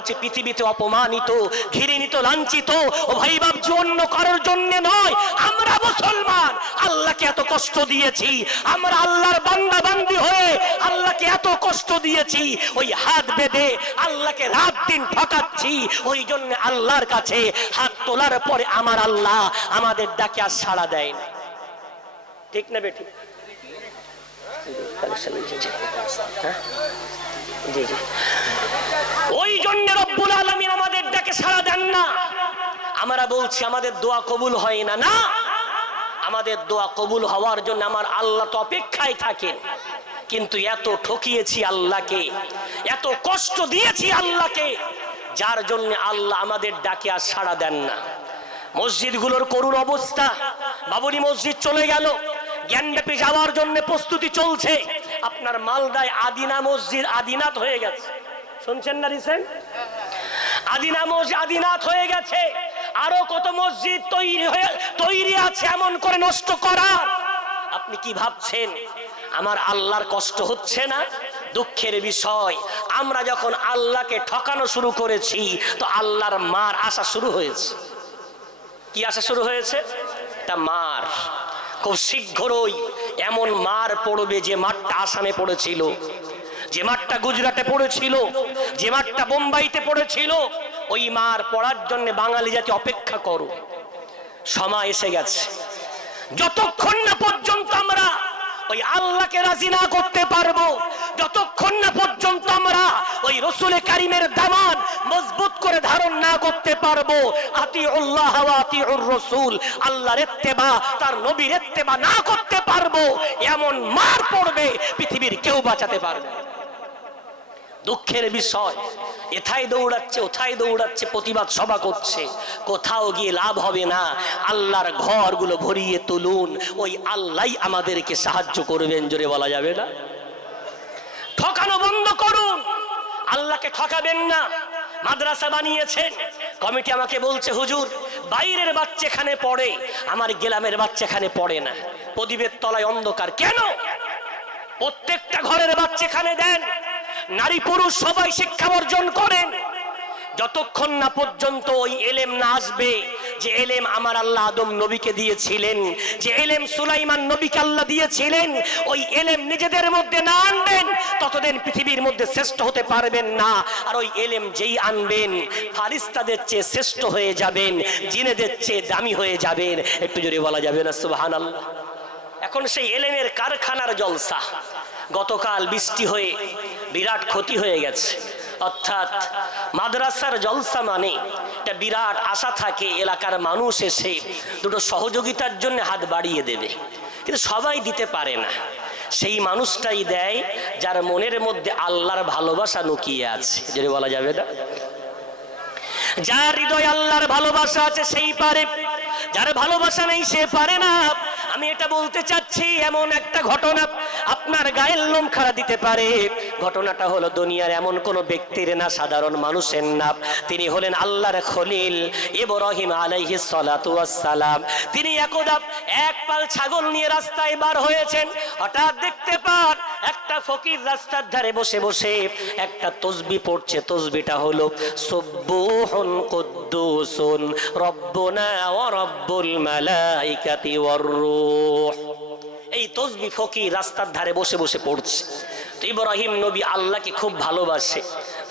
বলছে পৃথিবীতে অপমানিত, ঘৃণিত, লাঞ্ছিত ও ভাই বাবজি অন্য কারোর জন্য নয়, আমরা মুসলমান আল্লাহকে এত কষ্ট দিয়েছি, আমরা আল্লাহর বান্দা বান্দি হয়ে আল্লাহকে এত কষ্ট দিয়েছি, ওই হাত বেঁধে আল্লাহকে রাত দিন ঠকাচ্ছি, ওই জন্য আল্লাহর কাছে হাত তোলার পরে আমার আল্লাহ আমাদের ডাকে আর সাড়া দেয় না। ঠিক না বেঠিক? ওই জন্য রব্বুল আলামিন আমাদের ডাকে সাড়া দেন না। আমরা বলছি আমাদের দোয়া কবুল হয় না, না, আমাদের দোয়া কবুল হওয়ার জন্য আমার আল্লাহ তো অপেক্ষায় থাকেন, কিন্তু এত ঠকিয়েছি আল্লাহকে, এত কষ্ট দিয়েছি আল্লাহকে, যার জন্য আল্লাহ আমাদের ডাকে আর সাড়া দেন না। মসজিদগুলোর করুণ অবস্থা, বাবরি মসজিদ চলে গেল, জ্ঞানব্যাপী যাওয়ার জন্য প্রস্তুতি চলছে। আপনার মালদায় আদিনা মসজিদ আদিনাথ হয়ে গেছে, শুনছেন না? রিসেন্ট আদিনা মসজিদ আদিনাথ হয়ে গেছে। আরো কত মসজিদ তৈরি আছে এমন করে নষ্ট করার। আপনি কি ভাবছেন আমার আল্লাহর কষ্ট হচ্ছে না? দুঃখের বিষয়, আমরা যখন আল্লাহকে ঠকানো শুরু করেছি তো আল্লাহর মার আসা শুরু হয়েছে। কি আসা শুরু হয়েছে? তা মার খুব শীঘ্রই এমন মার পড়বে যে মারটা আসামে পড়েছিল, যে মারটা গুজরাটে পড়েছিল, যে মারটা বোম্বাইতে পড়েছিল, ওই মার পড়ার জন্য বাঙালি জাতি অপেক্ষা করো। সময় এসে গেছে। যতক্ষণ না পর্যন্ত আমরা ওই আল্লাহকে রাজি না করতে পারবো, যতক্ষণ না পর্যন্ত আমরা ওই রাসূল কারীমের দামান মজবুত করে ধারণ না করতে পারবো, আতিউল্লাহ ওয়া আতিউর রাসূল, আল্লাহর ইত্তেবা তার নবীর ইত্তেবা না করতে পারবো, এমন মার পড়বে পৃথিবীর কেউ বাঁচাতে পারবে না। দুঃখের বিষয়, এথায় দৌড়াচ্ছে ওথায় দৌড়াচ্ছে, প্রতিবাদ সভা করছে, কোথাও গিয়ে লাভ হবে না। আল্লাহর ঘরগুলো ভরিয়ে তুলুন, ওই আল্লাহই আমাদেরকে সাহায্য করবেন। জোরে বলা যাবে না? ঠকানো বন্ধ করুন, আল্লাহকে ঠকাবেন না। মাদ্রাসা বানিয়েছেন, কমিটি আমাকে বলছে হুজুর বাইরের বাচ্চা এখানে পড়ে, আমার গ্রামের বাচ্চা এখানে পড়ে না, প্রদীপের তলায় অন্ধকার। কেন? প্রত্যেকটা ঘরের বাচ্চা এখানে দেন, নারী পুরুষ সবাই শিক্ষা অর্জন করেন। যতক্ষণ না পর্যন্ত ওই এলেম না আসবে যে এলেম আমার আল্লাহ আদম নবীকে দিয়েছিলেন, যে এলেম সুলাইমান নবীকে আল্লাহ দিয়েছিলেন, ওই এলেম নিজেদের মধ্যে না আনবেন ততদিন পৃথিবীর মধ্যে শ্রেষ্ঠ হতে পারবেন না। আর ওই এলেম যেই আনবেন ফারিস্তাদের চেয়ে শ্রেষ্ঠ হয়ে যাবেন, জিনেদের চেয়ে দামি হয়ে যাবেন। একটু জোরে বলা যাবে না সুবহানাল্লাহ? এখন সেই এলেমের কারখানার জলসা। গতকাল বৃষ্টি হয়ে বিরাট ক্ষতি হয়ে গেছে, অর্থাৎ মাদ্রাসার জলসা মানে একটা বিরাট আশা থাকে এলাকার মানুষ এসে দুটো সহযোগিতার জন্য হাত বাড়িয়ে দেবে, কিন্তু সবাই দিতে পারে না। সেই মানুষটাই দেয় যার মনের মধ্যে আল্লাহর ভালোবাসা লুকিয়ে আছে। যদি বলা যাবে না, যার হৃদয়ে আল্লাহর ভালোবাসা আছে সেই পারে, যার ভালোবাসা নেই সে পারে না। আমি এটা বলতে চাচ্ছি, এমন একটা ঘটনা আপনার গায়ের লোম খাড়া দিতে পারে। ঘটনাটা হলো দুনিয়ার এমন কোন ব্যক্তির না, সাধারণ মানুষের নাম। তিনি হলেন আল্লাহর খলিল ইব্রাহিম আলাইহিস সালাতু ওয়াস সালাম। তিনি একদা এক পাল ছাগল নিয়ে রাস্তায় বার হয়েছেন। হঠাৎ দেখতে পান একটা ফকির রাস্তার ধারে বসে বসে একটা তাসবিহ পড়ছে। তাসবিহটা হলো সুবহুন কুদ্দুসুন রব্বুনা ওয়া রব্বুল মালাইকাতি ওয়ার রূহ। এই তাসবিহ ফকির রাস্তার ধারে বসে বসে পড়ছে। তো ইব্রাহিম নবী আল্লাহকে খুব ভালোবাসে,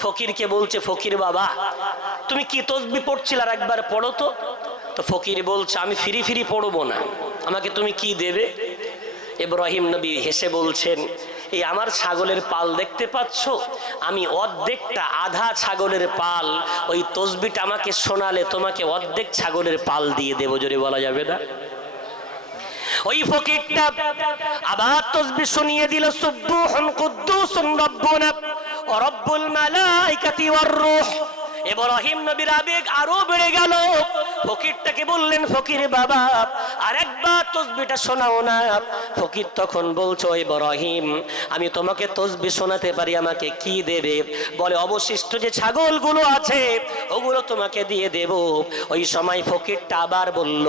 ফকিরকে বলছে, ফকির বাবা তুমি কি তাসবিহ পড়ছিলে আর একবার পড়ো তো। তো ফকির বলছে আমি ফিরি ফিরি পড়বো না, আমাকে তুমি কি দেবে? ইব্রাহিম নবী হেসে বলছেন, এই আমার ছাগলের পাল দেখতে পাচ্ছ, আমি অর্ধেকটা আধা ছাগলের পাল ওই তাসবিহটা আমাকে শোনালে তোমাকে অর্ধেক ছাগলের পাল দিয়ে দেবো। জোরে বলা যাবে না? ওই ফকিরটা আবার তাসবিহ শুনিয়ে দিল, সুবহুন কুদ্দুসুন রব্বুনা ওয়া রব্বুল মালাইকাতি ওয়ার রূহ। ইব্রাহিম নবীর আবেগ আরো বেড়ে গেল। ফকিরটাকে বললেন, ফকির বাবা আর একবার তাসবিহটা শোনাও না। ফকির তখন বলছো, ইব্রাহিম আমি তোমাকে তাসবিহ শোনাতে পারি, আমাকে কি দেবে? বলে অবশিষ্ট যে ছাগলগুলো আছে ওগুলো তোমাকে দিয়ে দেব। ওই সময় ফকিরটা আবার বলল,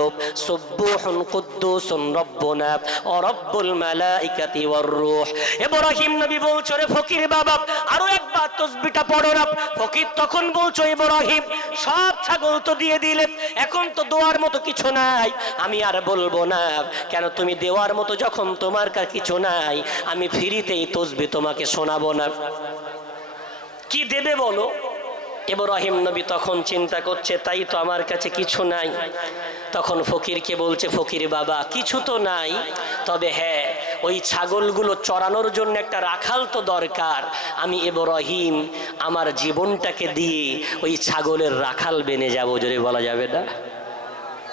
সুবহুন কুদ্দুসুন রব্বুনা ওয়া রব্বুল মালাইকাতি ওয়ার রূহ। ইব্রাহিম নবী বলছো, রে ফকির বাবা আরো একবার তাসবিহটা পড়ো না। ফকির তখন বলছো, ইব্রাহিম সব ছাগল তো দিয়ে দিলে, এখন তো দোয়ার মতো কিছু নাই, আমি আর বলবো না। কেন? তুমি দেওয়ার মতো যখন তোমার কাছে কিছু নাই, আমি ফ্রিতেই তাসবিহ তোমাকে শোনাবো না। কি দেবে বলো? ইব্রাহিম নবী তখন চিন্তা করছে, তাই তো আমার কাছে কিছু নাই। তখন ফকিরকে বলছে, ফকির বাবা কিছু তো নাই, তবে হ্যাঁ ওই ছাগলগুলো চড়ানোর জন্য একটা রাখাল তো দরকার। আমি ইব্রাহিম আমার জীবনটাকে দিয়ে ওই ছাগলের রাখাল বেনে যাবো। জোরে বলা যাবে না?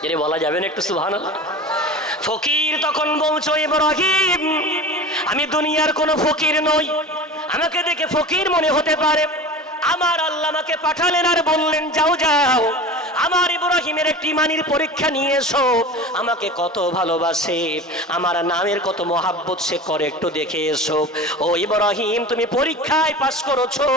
জোরে বলা যাবে না একটু সুবহানাল্লাহ? ফকির তখন বলছো, ইব্রাহিম আমি দুনিয়ার কোনো ফকির নই, আমাকে দেখে ফকির মনে হতে পারে। আমার আল্লাহ আমাকে পাঠালেন আর বললেন, যাও যাও আমার ইব্রাহিমের একটি ইমানের পরীক্ষা নিয়ে এসো। আমাকে কত ভালোবাসে, আমার নামের কত মহাব্বত সে করে, একটু দেখে এসো। ও ইব্রাহিম তুমি পরীক্ষায় পাশ করেছো,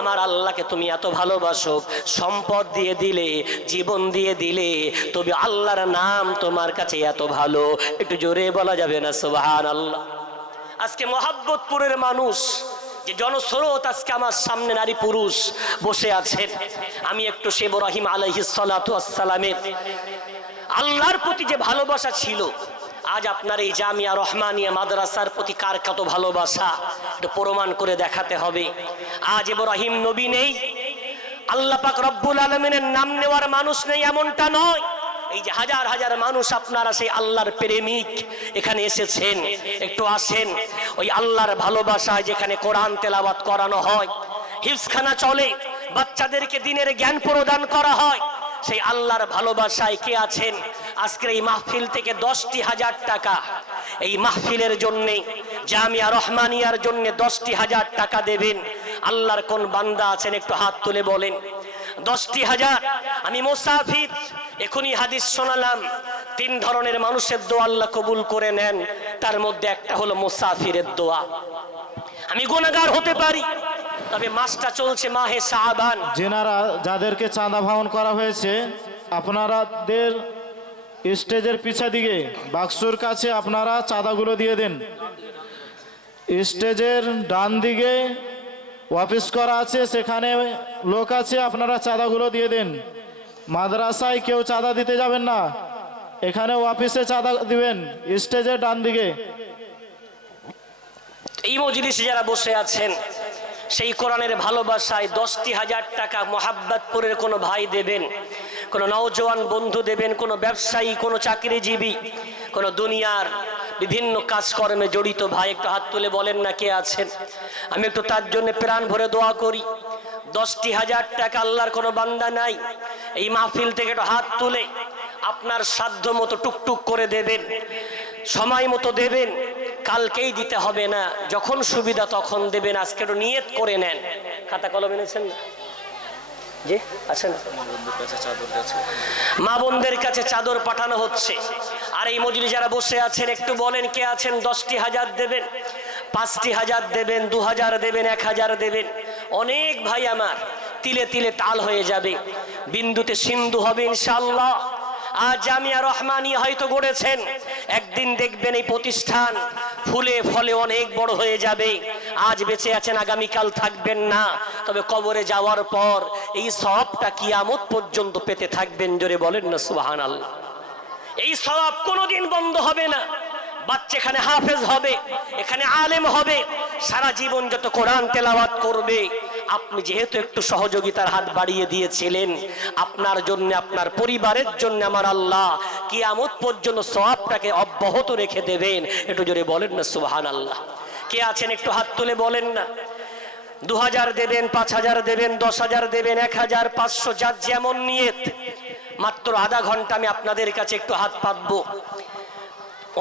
আমার আল্লাহকে তুমি এত ভালোবাসো, সম্পদ দিয়ে দিলে, জীবন দিয়ে দিলে, তবে আল্লাহর নাম তোমার কাছে এত ভালো, একটু জোরে বলা যাবে না সুবহানাল্লাহ? আজকে মহাব্বতপুরের মানুষ যে জনস্রোত, আজকে আমার সামনে নারী পুরুষ বসে আছেন, আমি একটু সে ইব্রাহিম আলাইহিস সালাতু ওয়াস সালামের আল্লাহর প্রতি যে ভালোবাসা ছিল, আজ আপনার এই জামিয়া রহমানিয়া মাদ্রাসার প্রতি কার কত ভালোবাসা এটা প্রমাণ করে দেখাতে হবে। আজ ইব্রাহিম নবী নেই, আল্লাহ পাক রব্বুল আলামিনের নাম নেওয়ার মানুষ নেই এমনটা নয়। এই যে হাজার হাজার মানুষ আপনারা সেই আল্লাহর প্রেমিক এখানে এসেছেন, একটু আসেন। ওই আল্লাহর ভালোবাসায় যেখানে কোরআন তেলাওয়াত করানো হয়, হিফজখানা চলে, বাচ্চাদেরকে দ্বীনের জ্ঞান প্রদান করা হয়, সেই আল্লাহর ভালোবাসায় কে আছেন? আজকের এই মাহফিল থেকে 10,000 টাকা এই মাহফিলের জন্য, জামিয়া রহমানিয়ার জন্য 10,000 টাকা দেবেন। আল্লাহর কোন বান্দা আছেন একটু হাত তুলে বলেন? 10,000। আমি মুসাফির, এখনই হাদিস শোনালাম, 3 ধরনের মানুষের দোয়া আল্লাহ কবুল করে নেন, তার মধ্যে একটা হলো মুসাফিরের দোয়া। আমি গুনাহগার হতে পারি, তবে মাসটা চলছে মাহে শাবান। যেনারা যাদেরকে চাঁদা ভাঙন করা হয়েছে, আপনারাদের স্টেজের পিছা দিকে বাক্সর কাছে আপনারা চাঁদাগুলো দিয়ে দেন। স্টেজের ডান দিকে অফিস করা আছে, সেখানে লোক আছে, আপনারা চাঁদাগুলো দিয়ে দেন। মাদ্রাসায় কেউ চাঁদা দিতে যাবেন না, এখানে অফিসে চাঁদা দিবেন, স্টেজের ডান দিকে। এই মজলিসে যারা বসে আছেন, সেই কোরআনের ভালোবাসায় 10,000 টাকা মোহাব্বতপুরের কোনো ভাই দেবেন, কোনো নওজোয়ান বন্ধু দেবেন, কোনো ব্যবসায়ী, কোনো চাকরিজীবী, কোনো দুনিয়ার বিভিন্ন কাজকর্মে জড়িত ভাই একটু হাত তুলে বলেন না কে আছেন? আমি একটু তার জন্য প্রাণ ভরে দোয়া করি। 10,000 টাকা আল্লাহর কোনো বান্দা নাই, এই মাহফিল থেকে একটু হাত তুলে আপনার সাধ্য মতো টুকটুক করে দেবেন, সময় মতো দেবেন, কালকেই দিতে হবে না, যখন সুবিধা তখন দেবেন। আজকে একটু নিয়ত করে নেন। খাতা কলম এনেছেন না? জি আছেন? মা বোনদের কাছে চাদর পাঠানো হচ্ছে। আর এই মজলিসে যারা বসে আছেন একটু বলেন কে আছেন 10,000 দেবেন, 5,000 দেবেন, 2,000 দেবেন, 1,000 দেবেন। অনেক ভাই আমার তিলে তিলে তাল হয়ে যাবে, বিন্দুতে সিন্ধু হবে ইনশাআল্লাহ। আজ জামিয়া রহমানিয়া হয়তো গড়েছেন, একদিন দেখবেন এই প্রতিষ্ঠান ফুলে ফলে অনেক বড় হয়ে যাবে। আজ বেঁচে আছেন, আগামীকাল থাকবেন না, তবে কবরে যাওয়ার পর এই সওয়াবটা কিয়ামত পর্যন্ত পেতে থাকবেন। জোরে বলেন না সুবহানাল্লাহ? এই সওয়াব কোনোদিন বন্ধ হবে না। বাচ্চা এখানে হাফেজ হবে, এখানে আলেম হবে, সারা জীবন যত কোরআন তেলাওয়াত করবে। আপনি যেহেতু একটু সহযোগিতার হাত বাড়িয়ে দিয়েছিলেন, আপনার জন্য, আপনার পরিবারের জন্য আমার আল্লাহ কিয়ামত পর্যন্ত সওয়াবটাকে অব্যাহত রেখে দেবেন। একটু জোরে বলেন না সুবহানাল্লাহ? কে আছেন একটু হাত তুলে বলেন না? 2,000 দেবেন, 5,000 দেবেন, 10,000 দেবেন, 1,000, 500, যার যেমন নিয়ত। মাত্র আধা ঘন্টা আমি আপনাদের কাছে একটু হাত পাতবো।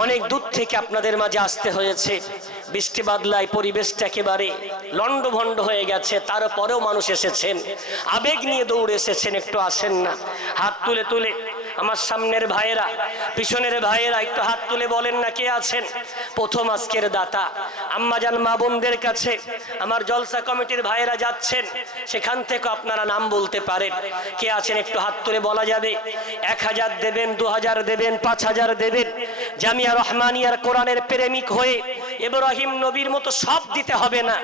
অনেক দূর থেকে আপনাদের মাঝে আসতে হয়েছে। বৃষ্টি বাদলায় পরিবেশটা একেবারে লন্ডভন্ড হয়ে গেছে, তারপরেও মানুষ এসেছেন, আবেগ নিয়ে দৌড়ে এসেছেন। একটু আসেন না, হাত তুলে তুলে আমার সামনের ভাইয়েরা, পিছনের ভাইয়েরা একটু হাত তুলে বলেন না কে আছেন। প্রথম আজকের দাতা আম্মাজান মা বোনদের কাছে আমার জলসা কমিটির ভাইয়েরা যাচ্ছেন, সেখান থেকে আপনারা নাম বলতে পারেন। কে আছেন একটু হাত তুলে বলা যাবে। 1000 দেবেন, 2000 দেবেন, 5000 দেবেন। জামিয়া রহমানিয়ার কোরআনের প্রেমিক হয়ে ইব্রাহিম নবীর মতো সব দিতে হবে না,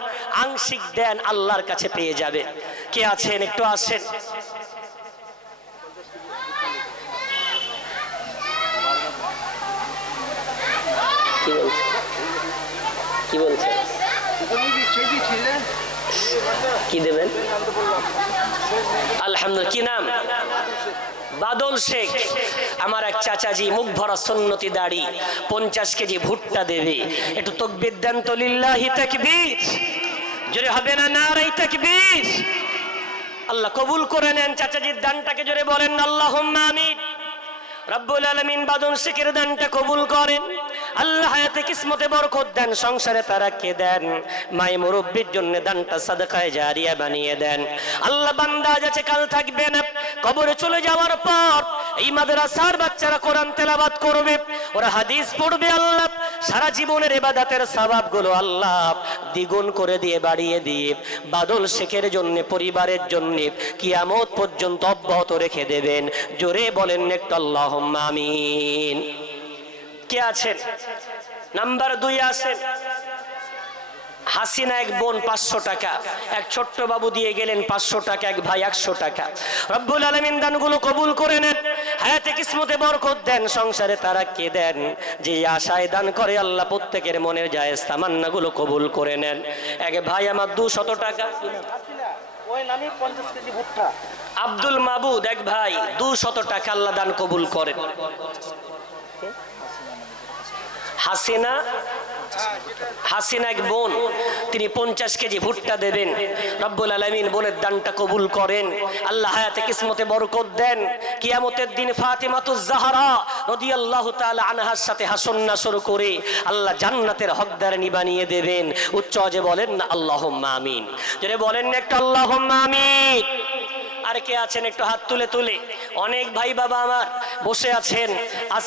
আংশিক দেন, আল্লাহর কাছে পেয়ে যাবে। কে আছেন একটু আসেন। কি বলছে কি দেবেন? আলহামদুলিল্লাহ। কি নাম? বাদল শেখ। আমার এক চাচাজি, মুখ ভরা সুন্নতি দাড়ি, 50 কেজি ভুট্টা দেবে। একটু তাকবীর দেন তো, লিল্লাহি তাকবীর। জোরে হবে না নারে তাকবীর? আল্লাহ কবুল করে নেন চাচাজির দানটাকে, জোরে বলেন আল্লাহুম্মা আমিন। রব্বুল আলামিন বাদল শেখের দানটা কবুল করেন। আল্লাহ হায়াতে কিসমতে বরকত দেন, সংসারে তারাক্কি দেন। মাই মুরব্বির জন্য দানটা সাদকায়ে জারিয়া বানিয়ে দেন। আল্লাহ বান্দা যাচ্ছে কাল থাকবে না, কবরে চলে যাওয়ার পর এই মাদ্রাসার বাচ্চারা কোরআন তেলাওয়াত করবে, ওরা হাদিস পড়বে। আল্লাহ সারা জীবনের ইবাদতের সওয়াবগুলো আল্লাহ দ্বিগুণ করে দিয়ে, বাড়িয়ে দিয়ে বাদল শেখের জন্য, পরিবারের জন্য কিয়ামত পর্যন্ত অব্যাহত রেখে দেবেন। জোরে বলেন একটু আল্লাহুম্মা আমিন। কে আছেন? নাম্বার 2 আছেন হাসিনা এক বোন 500 টাকা, এক ছোট্ট বাবু দিয়ে গেলেন 500 টাকা, এক ভাই 100 টাকা। রব্বুল আলামিন দানগুলো কবুল করে নেন, হায়াতে কিসমতে বরকত দেন, সংসারে তারাক্কি দেন। যে আশায় দান করে আল্লাহ প্রত্যেকের মনের জায়েজ তামান্নাগুলো কবুল করে নেন। এক ভাই আমার 200 টাকা, ওই নামে 50 কেজি ভুট্টা। আব্দুল মাবুদ এক ভাই 200 টাকা, আল্লাহ দান কবুল করেন। হাসিনা এক বোন, তিনি 50 কেজি ভুট্টা দেবেন। রব্বুল আলামিন বোনের দানটা কবুল করেন, আল্লাহ হায়াতে কিসমতে বরকত দেন। কিয়ামতের দিন ফাতিমাতুজ জাহরা রাদিয়াল্লাহু তাআলা আনহার সাথে হাসন নাসর করে আল্লাহ জান্নাতের হকদারনি বানিয়ে দেবেন। উচ্চ আওয়াজে বলেন না আল্লাহুম্মা আমিন। জোরে বলেন না একটু আল্লাহুম্মা আমিন। আর কে আছেন একটু হাত তুলে তুলে? অনেক ভাই বাবা আমার বসে আছেন। আজ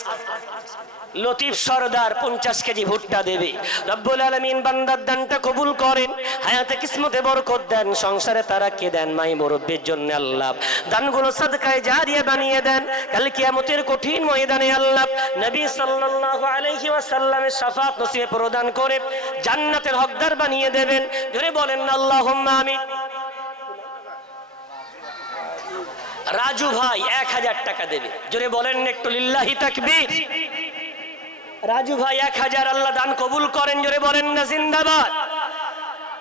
লতিফ সরদার 50 কেজি ভুট্টা দেবে। রব্বুল আলামিন বান্দার দানটা কবুল করেন, হায়াতে কিসমতে বরকত দেন, সংসারে তারাক্কি দেন। মাই মুরব্বির জন্য আল্লাহ দানগুলো সাদকায়ে জারিয়া বানিয়ে দেন। কাল কিয়ামতের কঠিন ময়দানে আল্লাহ নবী সাল্লাল্লাহু আলাইহি ওয়াসাল্লামের শাফাআত নসিবে প্রদান করে জান্নাতের হকদার বানিয়ে দেবেন। জোরে বলেন আল্লাহুম্মা আমিন। রাজু ভাই 1000 টাকা দেবে। জোরে বলেন একটু লিল্লাহি তাকবীর। রাজু ভাই 1000, আল্লাহ দান কবুল করেন। জোরে বলেন না জিন্দাবাদ।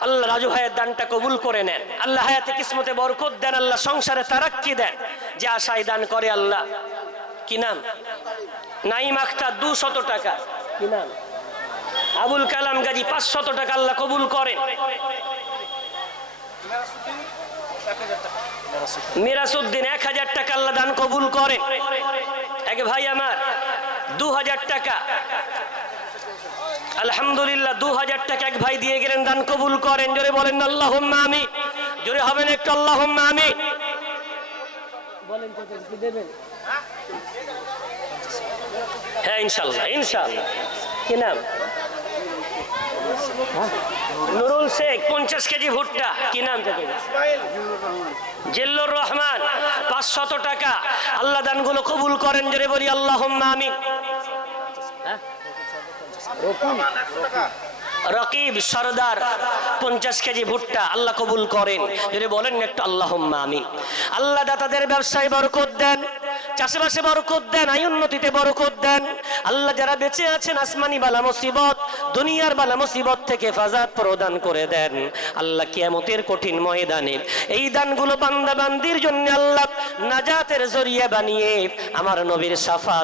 আল্লাহ রাজু ভাইয়ের দানটা কবুল করে নেন, আল্লাহ হায়াতে কিসমতে বরকত দেন, আল্লাহ সংসারে তারাক্কি দেন। যে আশায় দান করে আল্লাহ। কি নাম? নাইম আখতার 200 টাকা। কি নাম? আবুল কালাম গাজী 500 টাকা, আল্লাহ কবুল করেন। মিরাসউদ্দিন 1000 টাকা, আল্লাহ দান কবুল করেন। এক ভাই আমার 2000 টাকা, আলহামদুলিল্লাহ 2000 টাকা এক ভাই দিয়ে গেলেন, দান কবুল করেন। জোরে বলেন আল্লাহুম্মা আমিন। জোরে হবেন একটু আল্লাহুম্মা আমিন। বলেন কত কি দেবেন? হ্যাঁ ইনশাআল্লাহ, ইনশাআল্লাহ। কি নাম? নুরুল শেখ 50 কেজি ভুট্টা। কি নাম থেকে? জিল্লুর রহমান 500 টাকা, আল্লাহ দানগুলো কবুল করেন। জোরে বলি আল্লাহুম্মা আমিন। রকিব সরদার 50 কেজি ভুট্টা, আল্লাহ কবুল করেন। যদি বলেন একটু আল্লাহুম্মা আমিন। আল্লাহ দাতাদের ব্যবসায় বরকত দেন, চাষবাসে বরকত দেন, আয় উন্নতিতে বরকত দেন। আল্লাহ যারা বেঁচে আছেন আসমানি বালা মুসিবত, দুনিয়ার বালা মুসিবত থেকে হেফাজত প্রদান করে দেন। আল্লাহ কিয়ামতের কঠিন ময়দানে এই দানগুলো বান্দা বান্দির জন্য আল্লাহ নাজাতের জরিয়া বানিয়ে আমার নবীর শাফাত